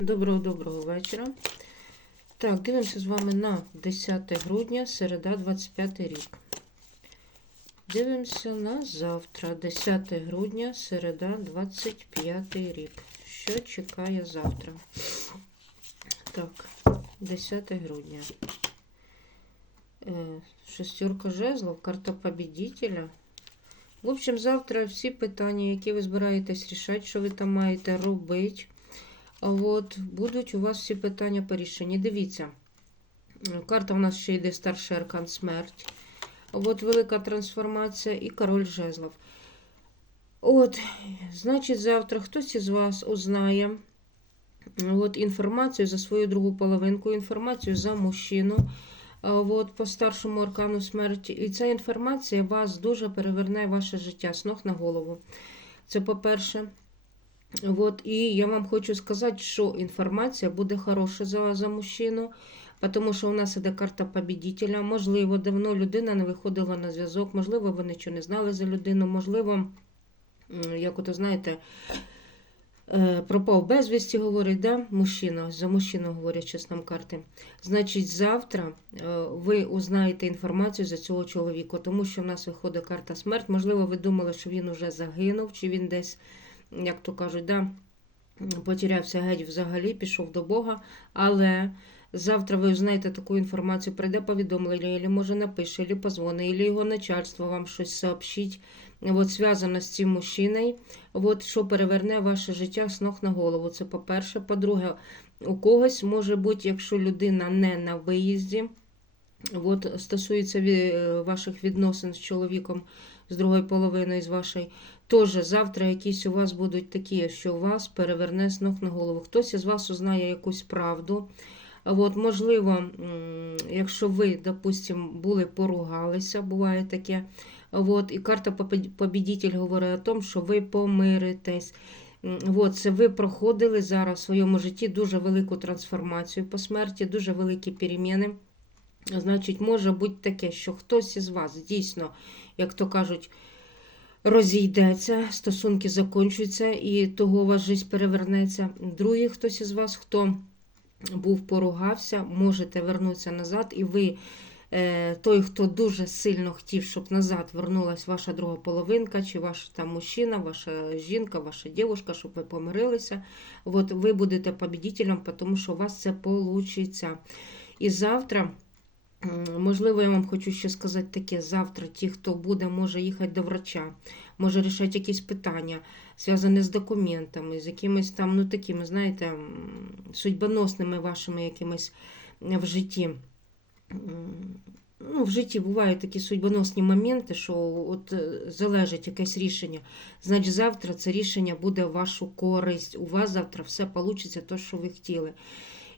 Доброго-доброго вечора. Так, дивимося з вами на 10 грудня, середа, 25 рік. Дивимося на завтра, 10 грудня, середа, 25 рік. Що чекає завтра? Так, 10 грудня. Е, Шестерка жезлов, карта победителя. В общем, завтра всі питання, які ви збираєтесь рішати, що ви там маєте робити. От, будуть у вас всі питання порішені. Дивіться, карта у нас ще йде старший аркан смерть. От велика трансформація і король жезлов. От, значить, завтра хтось із вас узнає от, інформацію за свою другу половинку, інформацію за мужчину. От, по старшому аркану смерті. І ця інформація вас дуже переверне ваше життя з ног на голову. Це по-перше. От, і я вам хочу сказати, що інформація буде хороша за, за мужчину, тому що у нас іде карта побідителя. Можливо, давно людина не виходила на зв'язок, можливо, ви нічого не знали за людину, можливо, як ото знаєте, е, пропав безвісті, говорить, да? мужчина, за мужчину говорять чесно карти. Значить, завтра е, ви узнаєте інформацію за цього чоловіка, тому що в нас виходить карта смерть. Можливо, ви думали, що він вже загинув, чи він десь як то кажуть, да, потерявся геть взагалі, пішов до Бога. Але завтра ви узнаєте таку інформацію, прийде повідомлення, або може напише, або позвонить, або його начальство вам щось сообщить, от, зв'язано з цим мужчиною, от, що переверне ваше життя з ног на голову. Це по-перше. По-друге, у когось може бути, якщо людина не на виїзді, от, стосується е, ваших відносин з чоловіком, з другою половиною, з вашої, Теж завтра якісь у вас будуть такі, що вас переверне з ног на голову. Хтось із вас узнає якусь правду. От, можливо, якщо ви, допустим, були поругалися, буває таке. От, і карта Побідітель говорить о тому, що ви помиритесь. От, це ви проходили зараз в своєму житті дуже велику трансформацію по смерті, дуже великі переміни. Значить, може бути таке, що хтось із вас дійсно, як то кажуть, розійдеться, стосунки закінчуються, і того у вас життя перевернеться. Другий хтось із вас, хто був поругався, можете вернутися назад, і ви. е, Той, хто дуже сильно хотів, щоб назад вернулась ваша друга половинка, чи ваш там мужчина, ваша жінка, ваша дівчинка, щоб ви помирилися. От ви будете победителем, тому що у вас це вийде. І завтра, можливо, я вам хочу ще сказати таке: завтра ті, хто буде, може їхати до врача, може рішати якісь питання, зв'язані з документами, з якимись там, ну такими, знаєте, судьбоносними вашими якимись в житті. Ну, в житті бувають такі судьбоносні моменти, що от е, залежить якесь рішення. Значить, завтра це рішення буде в вашу користь. У вас завтра все вийде, те, що ви хотіли.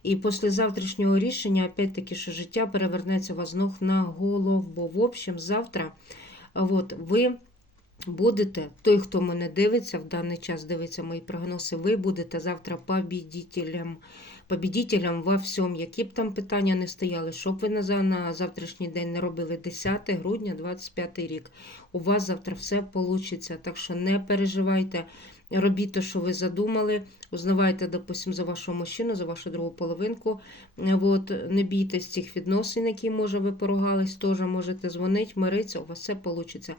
І після завтрашнього рішення, опять-таки, що життя перевернеться вас з ног на голову. В общем, завтра от, ви будете, той, хто мене дивиться, в даний час дивиться мої прогнози, ви будете завтра побідітелем. Побідітелем во всьому, які б там питання не стояли, що б ви на завтрашній день не робили, 10 грудня 25 рік. У вас завтра все вийде, так що не переживайте. Робіть те, що ви задумали, узнавайте, допустим, за вашого мужчину, за вашу другу половинку. От, не бійтесь цих відносин, які, може, ви поругались, теж можете дзвонити, миритися, у вас все вийде.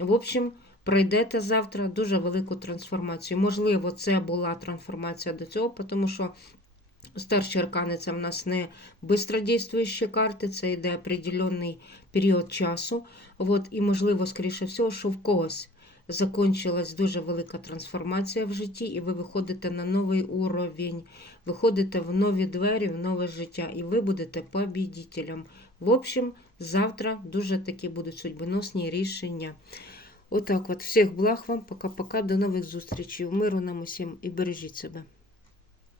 В общем, пройдете завтра дуже велику трансформацію. Можливо, це була трансформація до цього, тому що старші аркани це в нас не бистродействуючі карти, це йде определенний період часу. От, і, можливо, скоріше всього, що в когось закончилась дуже велика трансформація в житті, і ви виходите на новий уровень, виходите в нові двері, в нове життя, і ви будете побідітелем. В общем, завтра дуже такі будуть судьбоносні рішення. Отак от, всіх благ вам, пока-пока, до нових зустрічей. Миру нам усім і бережіть себе.